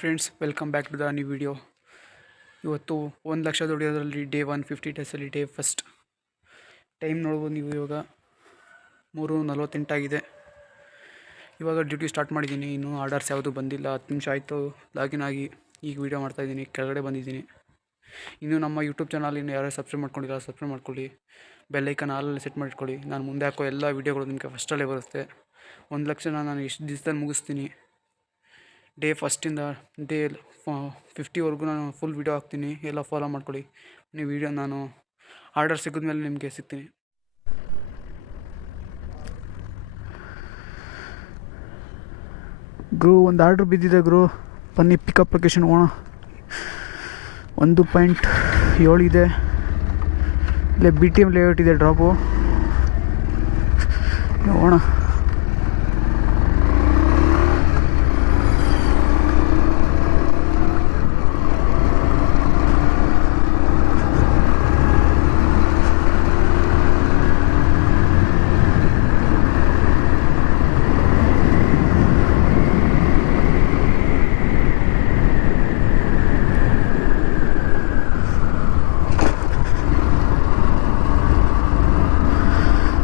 Friends, welcome back to the new video. ಇವತ್ತು 1,00,000 ದುಡಿಯೋದ್ರಲ್ಲಿ day 150 ಡೇಸಲ್ಲಿ day first. Time ನೋಡ್ಬೋದು ನೀವು. ಇವಾಗ 3:48 ಆಗಿದೆ. ಇವಾಗ ಡ್ಯೂಟಿ ಸ್ಟಾರ್ಟ್ ಮಾಡಿದ್ದೀನಿ. ಇನ್ನೂ ಆರ್ಡರ್ಸ್ ಯಾವುದೂ ಬಂದಿಲ್ಲ. 10 ನಿಮಿಷ ಆಯಿತು ಲಾಗಿನ್ ಆಗಿ. ಈಗ ವೀಡಿಯೋ ಮಾಡ್ತಾಯಿದ್ದೀನಿ. ಕೆಳಗಡೆ ಬಂದಿದ್ದೀನಿ. ಇನ್ನು ನಮ್ಮ ಯೂಟ್ಯೂಬ್ ಚಾನಲ್ ಇನ್ನು ಯಾರು ಸಬ್ಸ್ಕ್ರೈಬ್ ಮಾಡ್ಕೊಂಡಿಲ್ಲ, ಸಬ್ಸ್ಕ್ರೈಬ್ ಮಾಡ್ಕೊಳ್ಳಿ. ಬೆಲ್ಲೈಕನ್ ಆಲಲ್ಲಿ ಸೆಟ್ ಮಾಡಿಟ್ಕೊಳ್ಳಿ. ನಾನು ಮುಂದೆ ಹಾಕೋ ಎಲ್ಲ ವೀಡಿಯೋಗಳು ನಿಮಗೆ ಫಸ್ಟಲ್ಲೇ ಬರುತ್ತೆ. 1,00,000 ನಾನು ಎಷ್ಟು ದಿವಸದಲ್ಲಿ ಮುಗಿಸ್ತೀನಿ. ಡೇ ಫಸ್ಟಿಂದ ಡೇ 50ವರೆಗೂ ನಾನು ಫುಲ್ ವೀಡಿಯೋ ಹಾಕ್ತೀನಿ. ಎಲ್ಲ ಫಾಲೋ ಮಾಡ್ಕೊಳ್ಳಿ. ನೀವು ವೀಡಿಯೋ ನಾನು ಆರ್ಡರ್ ಸಿಕ್ಕಿದ್ಮೇಲೆ ನಿಮಗೆ ಸಿಗ್ತೀನಿ. ಗ್ರೂ ಒಂದು ಆರ್ಡ್ರ್ ಬಿದ್ದಿದೆ ಗ್ರೂ. ಬನ್ನಿ ಪಿಕಪ್ ಲೊಕೇಶನ್ ಹೋಗೋಣ. 1.7 ಇದೆ. ಇಲ್ಲೇ BTM ಲೇಔಟ್ ಇದೆ ಡ್ರಾಪು. ಹೋಗೋಣ.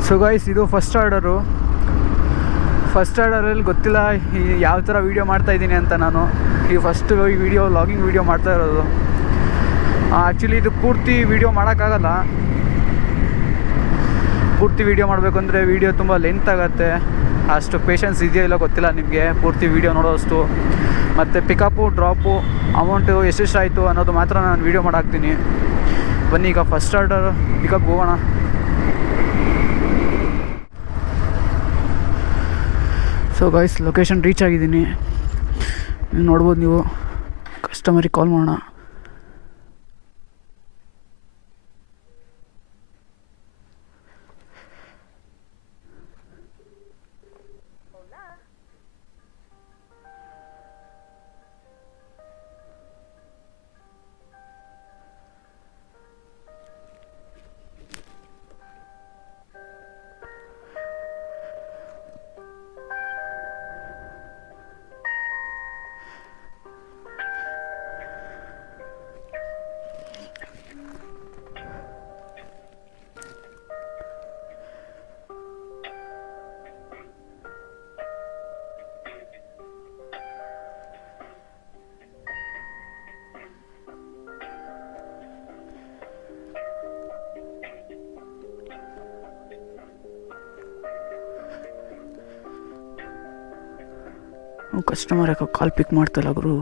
ಸೊ ಗೈಸ್, ಇದು ಫಸ್ಟ್ ಆರ್ಡರಲ್ಲಿ ಗೊತ್ತಿಲ್ಲ ಯಾವ ಥರ ವೀಡಿಯೋ ಮಾಡ್ತಾಯಿದ್ದೀನಿ ಅಂತ. ನಾನು ಈ ವೀಡಿಯೋ ಲಾಗಿಂಗ್ ವೀಡಿಯೋ ಮಾಡ್ತಾ ಇರೋದು. ಆ್ಯಕ್ಚುಲಿ ಇದು ಪೂರ್ತಿ ವೀಡಿಯೋ ಮಾಡೋಕ್ಕಾಗಲ್ಲ. ಪೂರ್ತಿ ವೀಡಿಯೋ ಮಾಡಬೇಕು ಅಂದರೆ ವೀಡಿಯೋ ತುಂಬ ಲೆಂತ್ ಆಗುತ್ತೆ. ಅಷ್ಟು ಪೇಷನ್ಸ್ ಇದೆಯೋ ಇಲ್ಲ ಗೊತ್ತಿಲ್ಲ ನಿಮಗೆ ಪೂರ್ತಿ ವೀಡಿಯೋ ನೋಡೋಷ್ಟು. ಮತ್ತು ಪಿಕಪ್ಪು ಡ್ರಾಪು ಅಮೌಂಟು ಎಷ್ಟೆಷ್ಟಾಯಿತು ಅನ್ನೋದು ಮಾತ್ರ ನಾನು ವೀಡಿಯೋ ಮಾಡಾಕ್ತೀನಿ. ಬನ್ನಿ ಈಗ ಫಸ್ಟ್ ಆರ್ಡರ್ ಪಿಕಪ್ ಹೋಗೋಣ. ಸೊ ಗೈಸ್, ಲೊಕೇಶನ್ ರೀಚ್ ಆಗಿದ್ದೀನಿ. ನೋಡ್ಬೋದು ನೀವು. ಕಸ್ಟಮರಿಗೆ ಕಾಲ್ ಮಾಡೋಣ. ಕಸ್ಟಮರ್ ಯಾಕೋ ಕಾಲ್ ಪಿಕ್ ಮಾಡ್ತಾಯಿಲ್ಲ ಗುರು.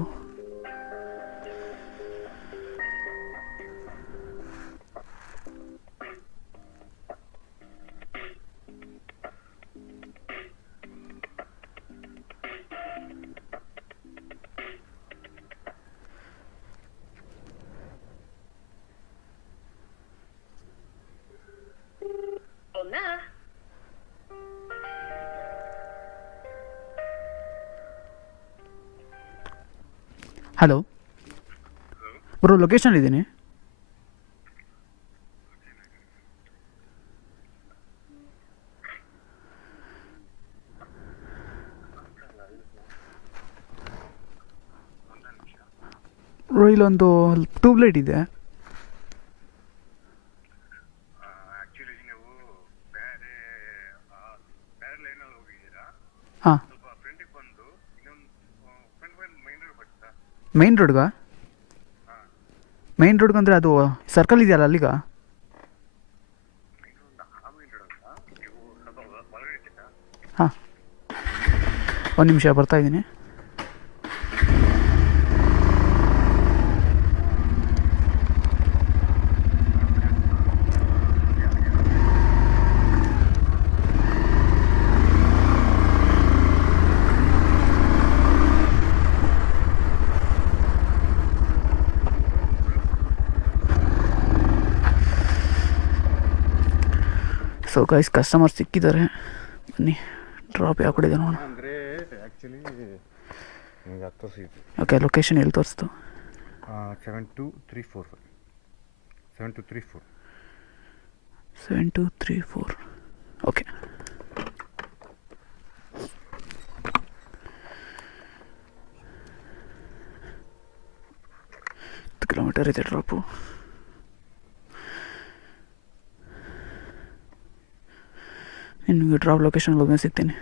ಹಲೋ ಬ್ರೋ, ಲೊಕೇಶನ್ ಇದ್ದೀನಿ. ಬ್ರೋ, ಇಲ್ಲೊಂದು ಟ್ಯೂಬ್ಲೈಟ್ ಇದೆ. ಹಾಂ, ಮೇನ್ ರೋಡ್ಗಾ? ಮೇನ್ ರೋಡ್ಗೆ ಅಂದರೆ ಅದು ಸರ್ಕಲ್ ಇದೆಯಲ್ಲ ಅಲ್ಲಿಗ? ಹಾಂ, ಒಂದು ನಿಮಿಷ ಬರ್ತಾಯಿದ್ದೀನಿ. ಸೊ ಗೈಸ್, ಕಸ್ಟಮರ್ ಸಿಕ್ಕಿದ್ದಾರೆ. ಬನ್ನಿ, ಡ್ರಾಪ್ ಯಾವ ಕಡೆ ಇದೆ ನೋಡೋಣ. ಓಕೆ, ಲೊಕೇಶನ್ ಎಲ್ಲಿ ತೋರಿಸ್ತು? 7234. ಓಕೆ, 10 ಕಿಲೋಮೀಟರ್ ಇದೆ ಡ್ರಾಪು. ನಿಮಗೆ ಡ್ರಾಪ್ ಲೊಕೇಶನ್ ಹೋಗಿ ಸಿಗ್ತೀನಿ.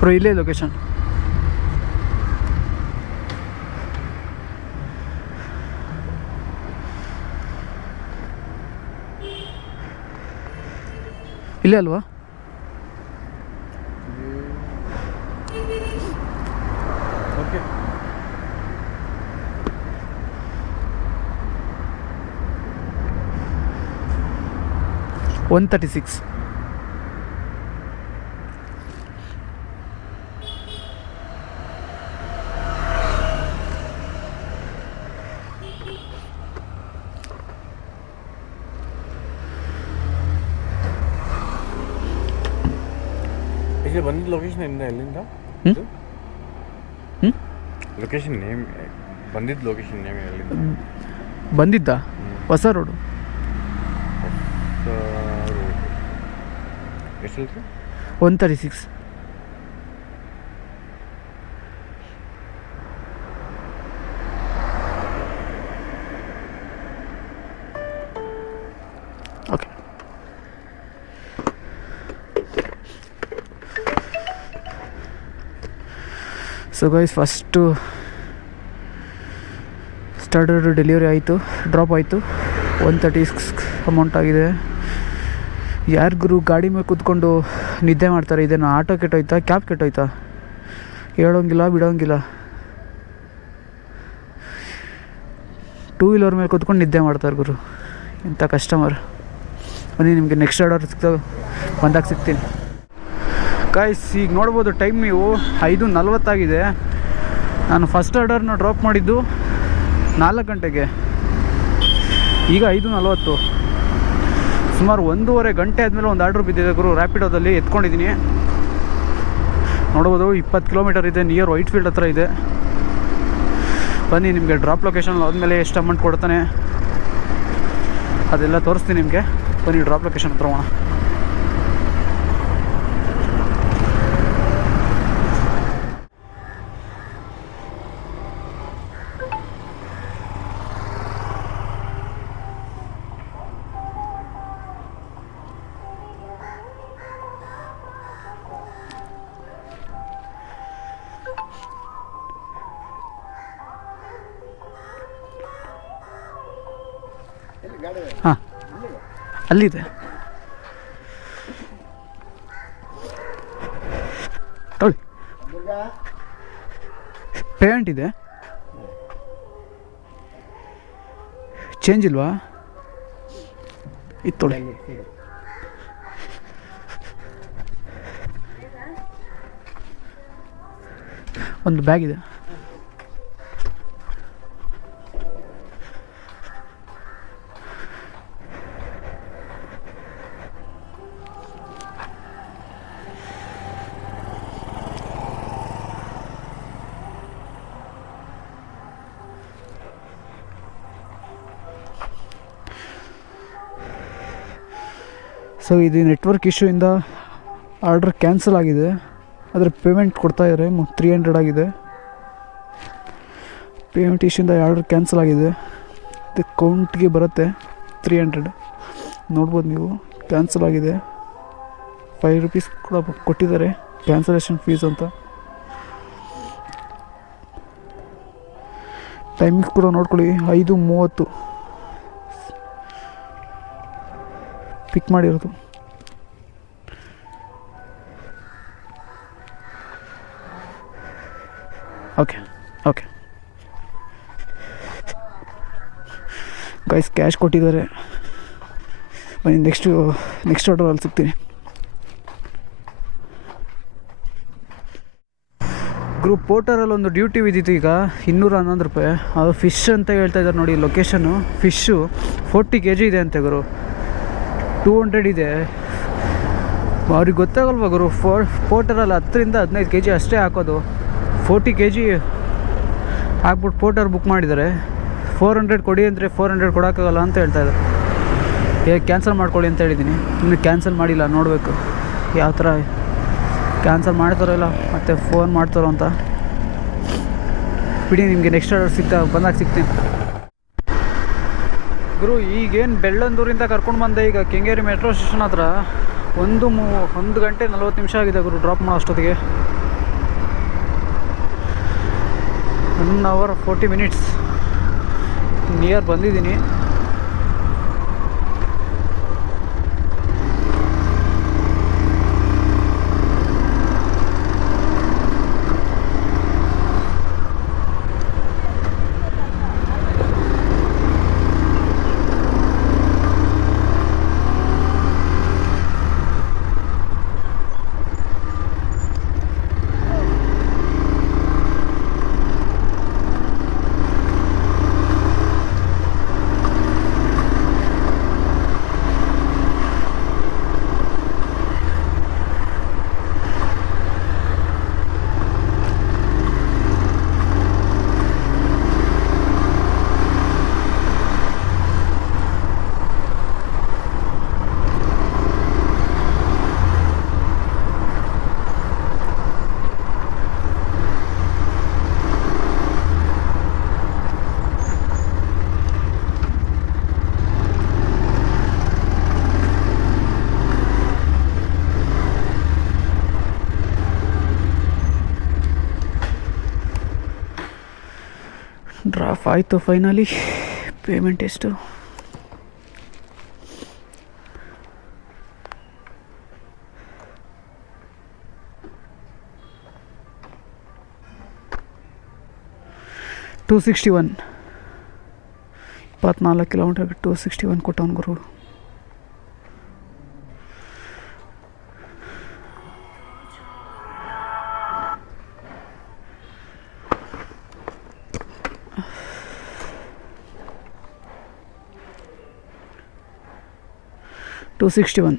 ಬ್ರೋ ಇಲ್ಲೇ ಲೊಕೇಶನ್. ಇಲ್ಲೇ ಅಲ್ವಾ? ಓಕೆ. 136. ಈಗ ಬಂದಿದ್ದ ಲೊಕೇಶನ್ ಎಲ್ಲಿಂದ? ಲೊಕೇಶನ್ ನೇಮ್ ಬಂದಿದ್ದ ಲೊಕೇಶನ್ ನೇಮ್ ಎಲ್ಲಿಂದ ಬಂದಿದ್ದ? ಹೊಸ ರೋಡು. ಎಷ್ಟು ಹೇಳ್ತೀವಿ? 136. Okay. So guys, first starter delivery ಆಯಿತು, ಡ್ರಾಪ್ ಆಯಿತು. 136 ಅಮೌಂಟ್ ಆಗಿದೆ. ಯಾರಿಗೂ ಗಾಡಿ ಮೇಲೆ ಕೂತ್ಕೊಂಡು ನಿದ್ದೆ ಮಾಡ್ತಾರೆ. ಇದೇನು ಆಟೋ ಕೆಟ್ಟೋಯ್ತಾ, ಕ್ಯಾಬ್ ಕೆಟ್ಟೋಯ್ತಾ? ಹೇಳೋಂಗಿಲ್ಲ, ಬಿಡೋಂಗಿಲ್ಲ. 2 ವೀಲರ್ ಮೇಲೆ ಕೂತ್ಕೊಂಡು ನಿದ್ದೆ ಮಾಡ್ತಾರೆ ಗುರು. ಇಂಥ ಕಸ್ಟಮರ್. ಬನ್ನಿ, ನಿಮಗೆ ನೆಕ್ಸ್ಟ್ ಆರ್ಡರ್ ಬಂದಾಗ ಸಿಗ್ತೀನಿ. ಗಾಯ್ಸ್, ಈಗ ನೋಡ್ಬೋದು ಟೈಮ್ ನೀವು 5:40 ಆಗಿದೆ. ನಾನು ಫಸ್ಟ್ ಆರ್ಡರ್ನ ಡ್ರಾಪ್ ಮಾಡಿದ್ದು 4 ಗಂಟೆಗೆ. ಈಗ 5:40. ಸುಮಾರು 1.5 ಗಂಟೆ ಆದಮೇಲೆ ಒಂದು ಆರ್ಡ್ರ್ ಬಿದ್ದಿದೆ ಗುರು. ರ್ಯಾಪಿಡೋದಲ್ಲಿ ಎತ್ಕೊಂಡಿದ್ದೀನಿ. ನೋಡ್ಬೋದು 20 ಕಿಲೋಮೀಟರ್ ಇದೆ. ನಿಯರ್ ವೈಟ್ ಫೀಲ್ಡ್ ಹತ್ರ ಇದೆ. ಬನ್ನಿ, ನಿಮಗೆ ಡ್ರಾಪ್ ಲೊಕೇಶನ್ ಆದಮೇಲೆ ಎಷ್ಟು ಅಮೌಂಟ್ ಕೊಡ್ತಾನೆ ಅದೆಲ್ಲ ತೋರಿಸ್ತೀನಿ ನಿಮಗೆ. ಬನ್ನಿ, ಡ್ರಾಪ್ ಲೊಕೇಶನ್ ಹತ್ರ ಹೋಗೋಣ. ಹಾಂ, ಅಲ್ಲಿದೆ. ತೊಳಿ, ಪೇಮೆಂಟ್ ಇದೆ. ಚೇಂಜ್ ಇಲ್ವಾ? ಇದು ತೊಳಿ. ಒಂದು ಬ್ಯಾಗ್ ಇದೆ. ಸೊ ಇದು ನೆಟ್ವರ್ಕ್ ಇಶ್ಯೂಯಿಂದ ಆರ್ಡ್ರ್ ಕ್ಯಾನ್ಸಲ್ ಆಗಿದೆ. ಆದರೆ ಪೇಮೆಂಟ್ ಕೊಡ್ತಾಯಿದ್ದಾರೆ. 300 ಆಗಿದೆ. ಪೇಮೆಂಟ್ ಇಶ್ಯೂಯಿಂದ ಆರ್ಡ್ರ್ ಕ್ಯಾನ್ಸಲ್ ಆಗಿದೆ. ಇದು ಕೌಂಟ್ಗೆ ಬರುತ್ತೆ 300. ನೋಡ್ಬೋದು ನೀವು, ಕ್ಯಾನ್ಸಲ್ ಆಗಿದೆ. 5 ರೂಪೀಸ್ ಕೂಡ ಕೊಟ್ಟಿದ್ದಾರೆ ಕ್ಯಾನ್ಸಲೇಷನ್ ಫೀಸ್ ಅಂತ. ಟೈಮಿಂಗ್ಸ್ ಕೂಡ ನೋಡ್ಕೊಳ್ಳಿ. 5:30 ಪಿಕ್ ಮಾಡಿರೋದು. ಓಕೆ ಓಕೆ ಗೈಸ್, ಕ್ಯಾಶ್ ಕೊಟ್ಟಿದ್ದಾರೆ. ಬನ್ನಿ, ನೆಕ್ಸ್ಟ್ ಆರ್ಡರ್ ಅಲ್ಲಿ ಸಿಗ್ತೀನಿ. ಗ್ರೂಪ್ ಪೋರ್ಟರಲ್ಲಿ ಒಂದು ಡ್ಯೂಟಿ ಬಿದ್ದಿತ್ತು ಈಗ 211 ರೂಪಾಯಿ. ಅದು ಫಿಶ್ ಅಂತ ಹೇಳ್ತಾ ಇದ್ದಾರೆ ನೋಡಿ ಲೊಕೇಶನ್ನು. ಫಿಶ್ಶು 40 kg ಇದೆ ಅಂತೆ ಗುರು. 200 ಇದೆ. ಅವ್ರಿಗೆ ಗೊತ್ತಾಗಲ್ವ ಗುರು, ಪೋರ್ಟರಲ್ಲಿ 10ರಿಂದ 15 kg ಅಷ್ಟೇ ಹಾಕೋದು. 40 kg ಹಾಕ್ಬಿಟ್ಟು ಪೋರ್ಟರ್ ಬುಕ್ ಮಾಡಿದ್ದಾರೆ. 400 ಕೊಡಿ ಅಂದರೆ 400 ಕೊಡೋಕ್ಕಾಗಲ್ಲ ಅಂತ ಹೇಳ್ತಾ ಇದ್ದಾರೆ. ಕ್ಯಾನ್ಸಲ್ ಮಾಡ್ಕೊಳ್ಳಿ ಅಂತ ಹೇಳಿದ್ದೀನಿ. ಇನ್ನು ಕ್ಯಾನ್ಸಲ್ ಮಾಡಿಲ್ಲ, ನೋಡಬೇಕು ಯಾವ ಥರ ಕ್ಯಾನ್ಸಲ್ ಮಾಡ್ತಾರೋ ಇಲ್ಲ ಮತ್ತು ಫೋನ್ ಮಾಡ್ತಾರೋ ಅಂತ. ಬಿಡಿ, ನಿಮಗೆ ನೆಕ್ಸ್ಟ್ ಆರ್ಡರ್ ಬಂದಾಗ ಸಿಗ್ತೀನಿ ಗುರು. ಈಗೇನು ಬೆಳ್ಳಂದೂರಿಂದ ಕರ್ಕೊಂಡು ಬಂದೆ ಈಗ ಕೆಂಗೇರಿ ಮೆಟ್ರೋ ಸ್ಟೇಷನ್ ಹತ್ರ. 1 ಗಂಟೆ 40 ನಿಮಿಷ ಆಗಿದೆ ಗುರು ಡ್ರಾಪ್ ಮಾಡೋ ಅಷ್ಟೊತ್ತಿಗೆ. 1 hour 40 minutes ನಿಯರ್ ಬಂದಿದ್ದೀನಿ. ಡ್ರಾಪ್ ಆಯಿತು ಫೈನಲಿ. ಪೇಮೆಂಟ್ ಎಷ್ಟು? $261. 24 ಕಿಲೋಮೀಟರ್ಗೆ 261 ಕೊಟ್ಟವನು ಗುರು. $261.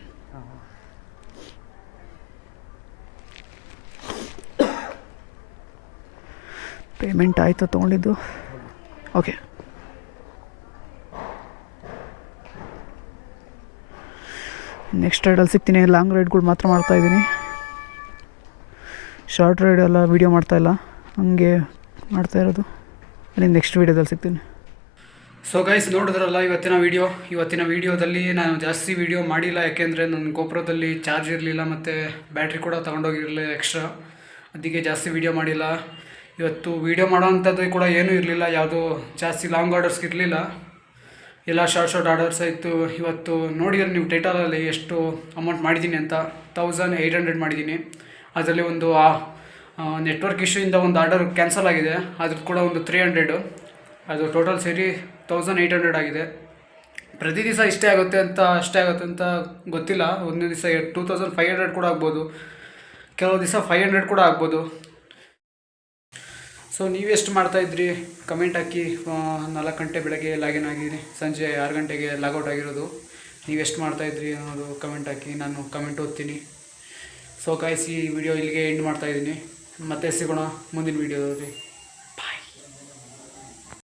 ಪೇಮೆಂಟ್ ಆಯಿತು ತೊಗೊಂಡಿದ್ದು. ಓಕೆ, ನೆಕ್ಸ್ಟ್ ರೈಡಲ್ಲಿ ಸಿಗ್ತೀನಿ. ಲಾಂಗ್ ರೈಡ್ಗಳು ಮಾತ್ರ ಮಾಡ್ತಾಯಿದ್ದೀನಿ, ಶಾರ್ಟ್ ರೈಡ್ ಎಲ್ಲ ವೀಡಿಯೋ ಮಾಡ್ತಾಯಿಲ್ಲ, ಹಂಗೆ ಮಾಡ್ತಾ ಇರೋದು. ನೆಕ್ಸ್ಟ್ ವೀಡಿಯೋದಲ್ಲಿ ಸಿಗ್ತೀನಿ. ಸೊ ಗೈಸ್, ನೋಡಿದ್ರಲ್ಲ ಇವತ್ತಿನ ವೀಡಿಯೋದಲ್ಲಿ ನಾನು ಜಾಸ್ತಿ ವೀಡಿಯೋ ಮಾಡಿಲ್ಲ. ಯಾಕೆಂದರೆ ನನ್ನ ಗೋಪುರದಲ್ಲಿ ಚಾರ್ಜ್ ಇರಲಿಲ್ಲ ಮತ್ತು ಬ್ಯಾಟ್ರಿ ಕೂಡ ತೊಗೊಂಡೋಗಿರಲಿಲ್ಲ ಎಕ್ಸ್ಟ್ರಾ. ಅದಕ್ಕೆ ಜಾಸ್ತಿ ವೀಡಿಯೋ ಮಾಡಿಲ್ಲ. ಇವತ್ತು ವೀಡಿಯೋ ಮಾಡೋ ಅಂಥದ್ದು ಕೂಡ ಏನೂ ಇರಲಿಲ್ಲ. ಯಾವುದೂ ಜಾಸ್ತಿ ಲಾಂಗ್ ಆರ್ಡರ್ಸ್ ಇರಲಿಲ್ಲ, ಎಲ್ಲ ಶಾರ್ಟ್ ಆರ್ಡರ್ಸ್ ಆಯಿತು. ಇವತ್ತು ನೋಡಿದ್ರೆ ನೀವು ಟೈಟಲಲ್ಲಿ ಎಷ್ಟು ಅಮೌಂಟ್ ಮಾಡಿದ್ದೀನಿ ಅಂತ. 1800 ಮಾಡಿದ್ದೀನಿ. ಅದರಲ್ಲಿ ಒಂದು ನೆಟ್ವರ್ಕ್ ಇಶ್ಯೂಯಿಂದ ಒಂದು ಆರ್ಡರ್ ಕ್ಯಾನ್ಸಲ್ ಆಗಿದೆ, ಅದ್ರದ್ದು ಕೂಡ ಒಂದು 300. ಅದು ಟೋಟಲ್ ಸೇರಿ 1800 ಆಗಿದೆ. ಪ್ರತಿ ದಿವಸ ಅಷ್ಟೇ ಆಗುತ್ತೆ ಅಂತ ಗೊತ್ತಿಲ್ಲ. ಒಂದೊಂದು ದಿವಸ 2500 ಕೂಡ ಆಗ್ಬೋದು, ಕೆಲವು ದಿವಸ 500 ಕೂಡ ಆಗ್ಬೋದು. ಸೊ ನೀವೆಷ್ಟು ಮಾಡ್ತಾಯಿದ್ರಿ ಕಮೆಂಟ್ ಹಾಕಿ. 4 ಗಂಟೆ ಬೆಳಗ್ಗೆ ಲಾಗಿನ್ ಆಗಿರಿ, ಸಂಜೆ 6 ಗಂಟೆಗೆ ಲಾಗೌಟ್ ಆಗಿರೋದು. ನೀವೆಷ್ಟು ಮಾಡ್ತಾಯಿದ್ರಿ ಅನ್ನೋದು ಕಮೆಂಟ್ ಹಾಕಿ, ನಾನು ಕಮೆಂಟ್ ಓದ್ತೀನಿ. ಸೊ ಗೈಸ್, ಈ ವಿಡಿಯೋ ಇಲ್ಲಿಗೆ ಎಂಡ್ ಮಾಡ್ತಾಯಿದ್ದೀನಿ. ಮತ್ತೆ ಸಿಗೋಣ ಮುಂದಿನ ವೀಡಿಯೋದಲ್ಲಿ.